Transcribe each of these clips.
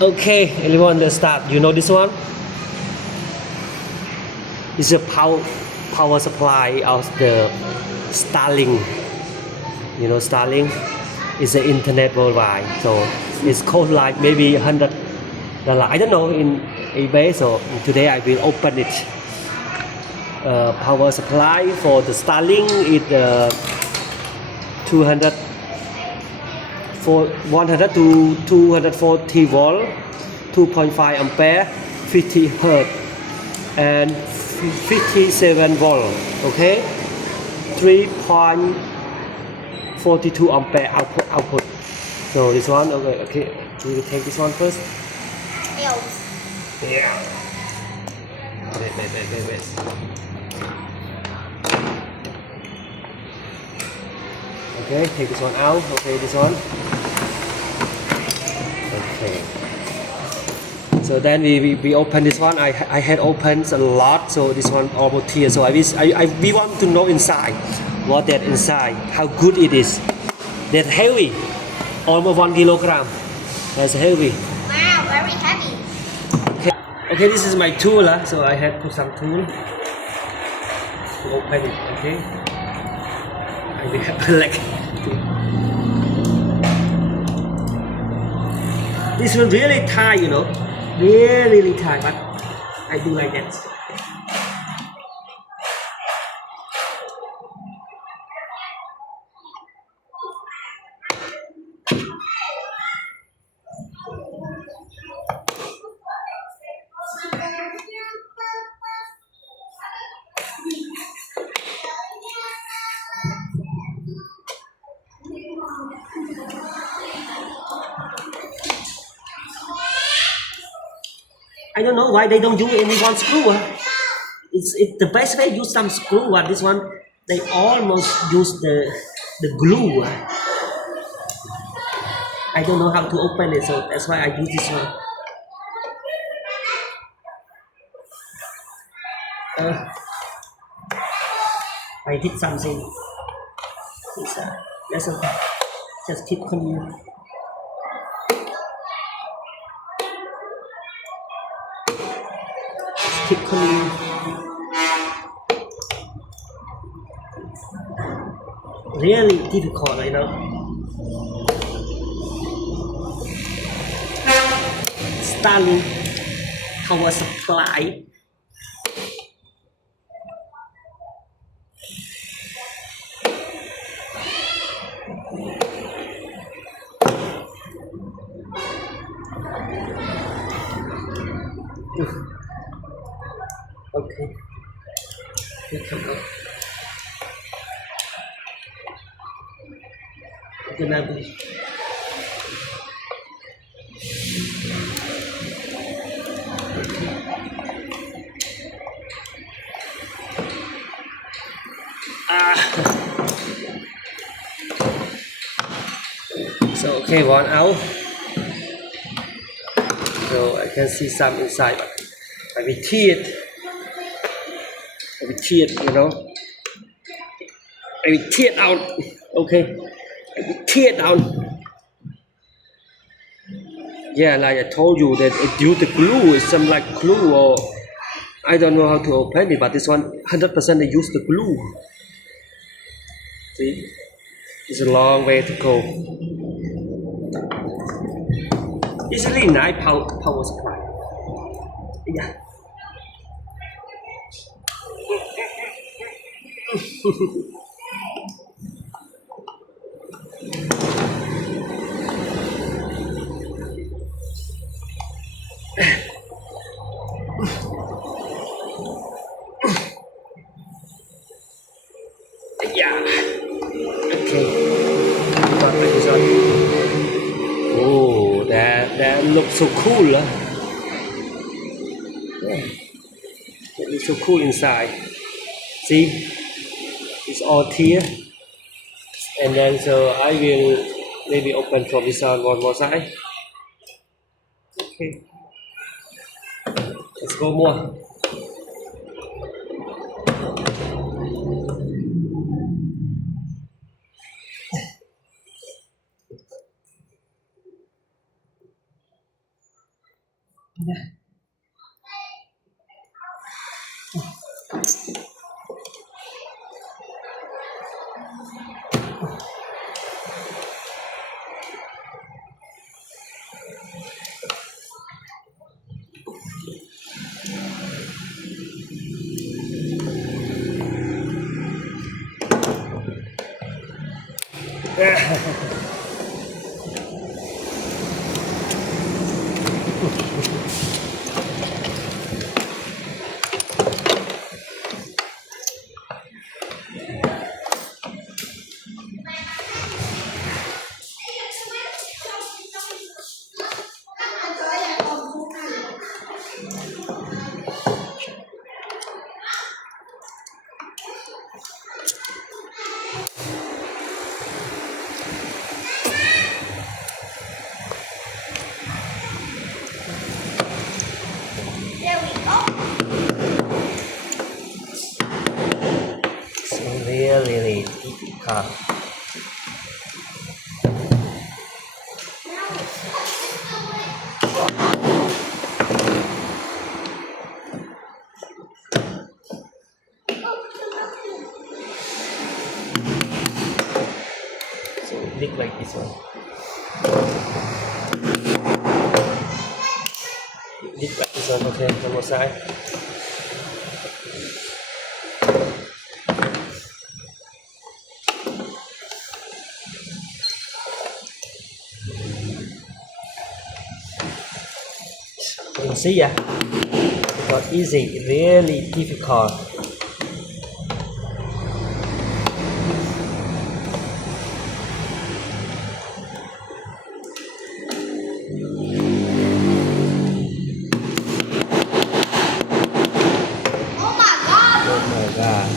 Okay, everyone, let's start. You know this one? It's a power supply of the Starlink. You know Starlink is the internet worldwide. So it's cost like maybe $100. I don't know in eBay. So today I will open it. Power supply for the Starlink is 100 to 240 volt, 2.5 ampere, 50 hertz, and 57 volt. Okay, 3.42 ampere output. So this one, okay. We will take this one first. Yeah. Wait. Okay, take this one out. Okay, this one. Okay. So then we open this one. I had opened a lot, so this one almost here. So we want to know inside what that inside, how good it is. That heavy, almost 1 kilogram. That's heavy. Wow, very heavy. Okay, this is my tool. So I had put some tool to open it. Okay. I will have like. This one really tight, you know, really tight, but I do like that. I don't know why they don't use any one screw. It's the best way use some screw. This one they almost use the glue. I don't know how to open it, so that's why I use this one. I hit something. Let's just keep continue. Keep coming. Really difficult, you know. Starlink power supply. Okay. Here come out. Gonna be. So okay, one out. So I can see some inside, but I will tear it. You know. I will tear it out. Okay. I will tear it down. Yeah, like I told you that it use the glue. It's some like glue, or I don't know how to open it, but this one 100% they use the glue. See, it's a long way to go. It's really nice power supply. Yeah. Yeah. Okay. Oh, that looks so cool. Yeah. It looks so cool inside. See, it's all tear. And then so I will maybe open from this on one more side. Okay. Let's go more. Yeah. Really difficult. So it look like this one. It look like this one. Okay, one more side. You can see, yeah, it's not easy, really difficult. Oh my god! Oh my god.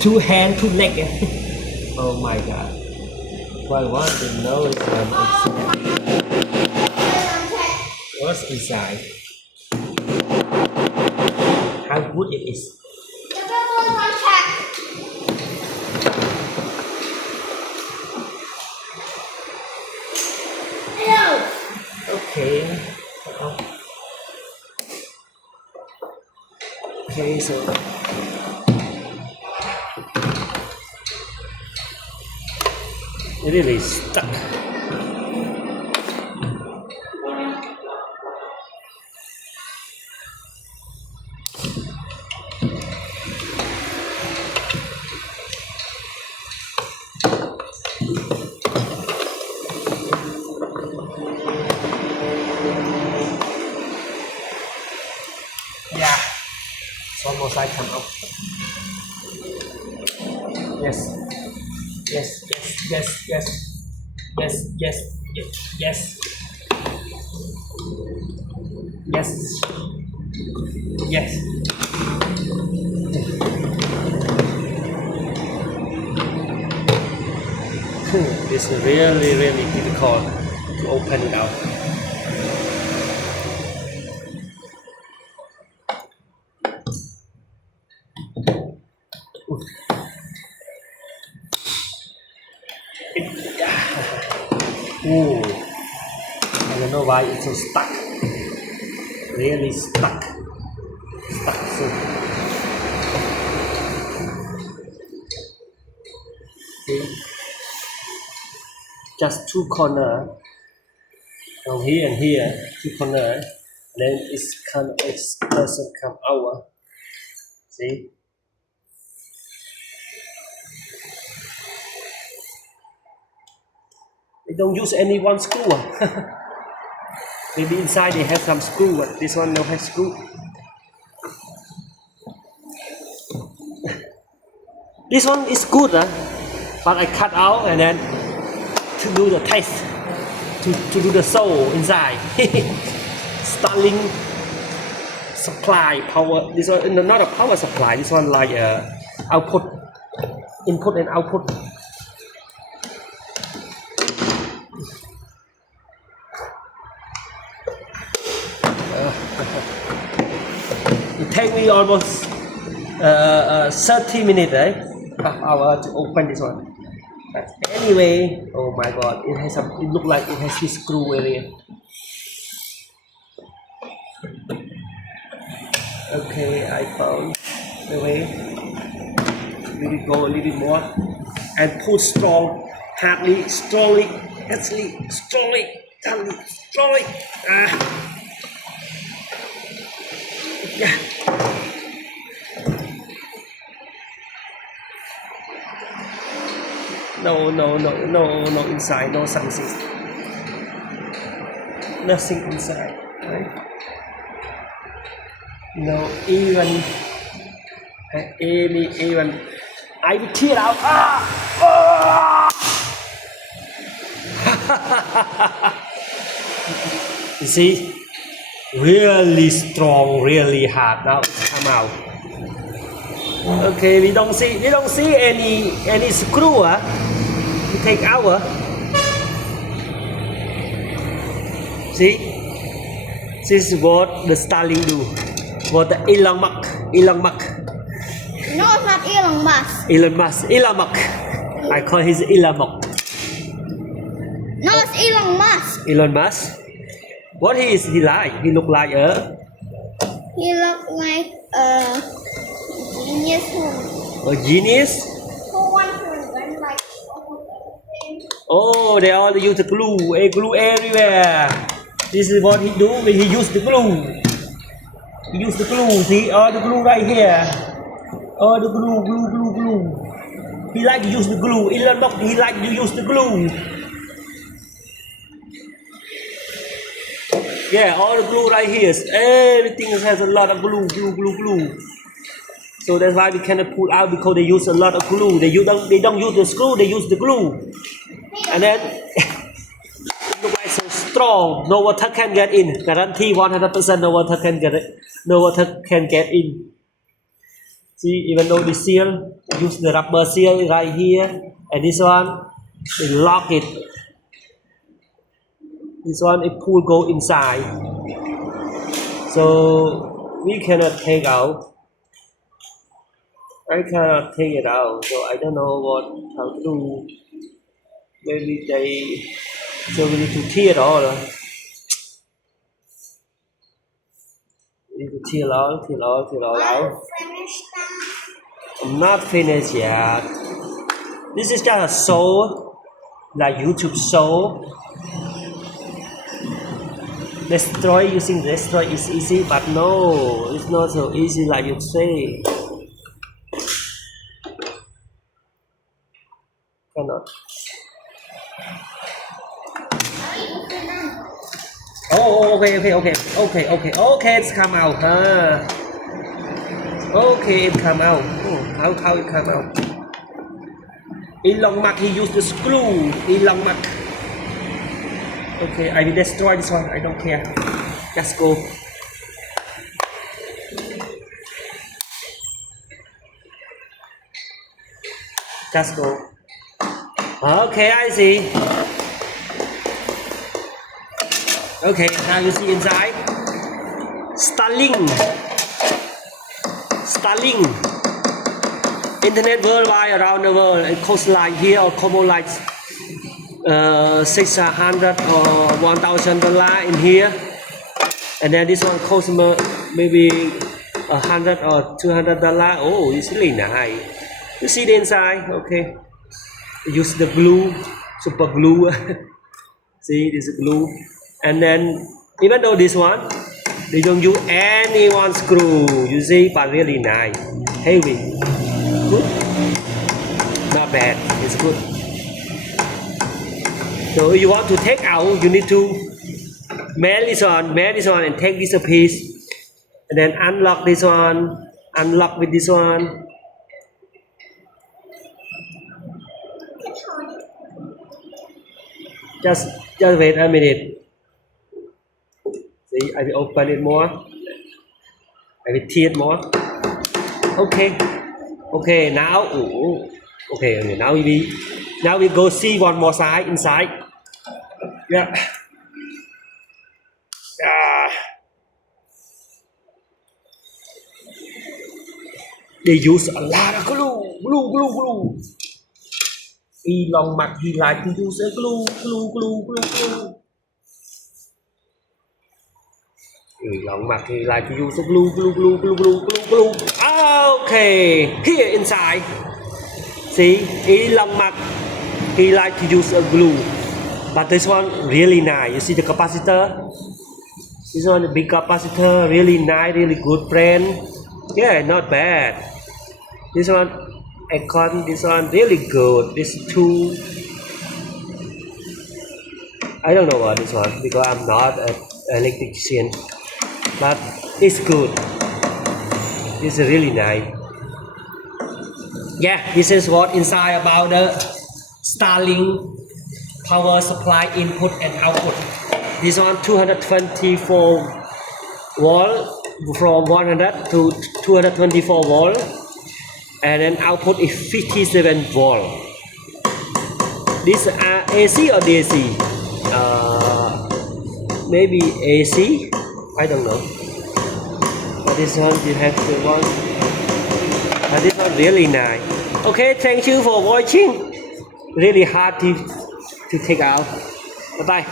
Two hand, two leg. Oh my god. What I want to know is what's inside. How good it is. Okay. Okay, so it really stuck. Yeah. So one more side come out. Yes. Yes, yes, yes, yes, yes, yes, yes, yes, yes, yes. It's really, really difficult to open it out. Ooh, I don't know why it's so stuck. Really stuck. Stuck so. See? Just two corner. From here and here, two corner. Then it's doesn't come out. See? They don't use any one screw. Maybe inside they have some screw, but this one no have screw. This one is good, but I cut out and then to do the test, to do the soul inside. Starlink supply power. This one not a power supply. This one like output, input and output. It take me almost 30 minutes, half hour to open this one. Anyway, oh my god, it has some. It look like it has this screw area. Okay, I found the way. We will go a little bit more and pull strong, hardly, strongly, hardly, strongly, hardly, strongly. Yeah. No inside, no something. Nothing inside, right? No, even I will tear out. You see, really strong, really hard. Now it's come out. Okay, we don't see any screw. We take out. See, this is what the Starlink do. What the Elon Musk. No, it's not Elon Musk. Elon Musk. I call his Elon Musk. No, it's Elon Musk. Elon Musk. What he like? He look like a. He look like a genius who. A genius? Who wants to invent like everything. Oh, they all use the glue. Glue everywhere. This is what he do when he use the glue. He use the glue. See all the glue right here. All the glue. He like to use the glue. Elon Musk, he like to use the glue. Yeah, all the glue right here. Everything has a lot of glue. So that's why we cannot pull out because they use a lot of glue. They don't use the screw. They use the glue. And then it look like so strong. No water can get in. Guarantee 100% no water can get it. No water can get in. See, even though the seal use the rubber seal right here, and this one they lock it. This one it pull go inside, so we cannot take out. I cannot take it out, so I don't know how to do. Maybe so we need to tear it all. We need to tear all out. I'm not finished yet. This is just a saw, like YouTube saw. Using destroy is easy, but no, it's not so easy like you say. Cannot. Oh, okay, it's come out, huh? Okay, it come out. Oh, how it come out? Elon Musk, he used the screw. Elon Musk. Okay, I will destroy this one. I don't care. Just go. Just go. Okay, I see. Okay, now you see inside. Starlink. Internet worldwide around the world. And coastline here or common lights. $600 or $1,000 in here, and then this one costs maybe $100 or $200. Oh, it's really nice. You see the inside? Okay. Use the glue, super glue. See, this is glue, and then even though this one they don't use any one screw, you see, but really nice, heavy, good, not bad. It's good. So if you want to take out, you need to melt this one and take this piece, and then unlock this one, unlock with this one. Just wait a minute. See, I will open it more. I will tear it more. Okay, now, okay, now we go see one more side inside. Yeah. They use a lot of glue. Elon Musk, he like to use a glue. Elon Musk, he like to use a glue. Okay, here inside. See, Elon Musk, he like to use a glue. But this one really nice. You see the capacitor? This one the big capacitor, really nice, really good brand. Yeah, not bad. This one Icon, this one really good. This two, I don't know what this one because I'm not an electrician, but it's good. This is really nice. Yeah, this is what inside about the Starlink power supply input and output. This one 224 volt from 100 to 224 volt, and then output is 57 volt. This AC or DC? Maybe AC. I don't know. But this one you have the one. This one really nice. Okay, thank you for watching. Really hard to take out. Bye bye.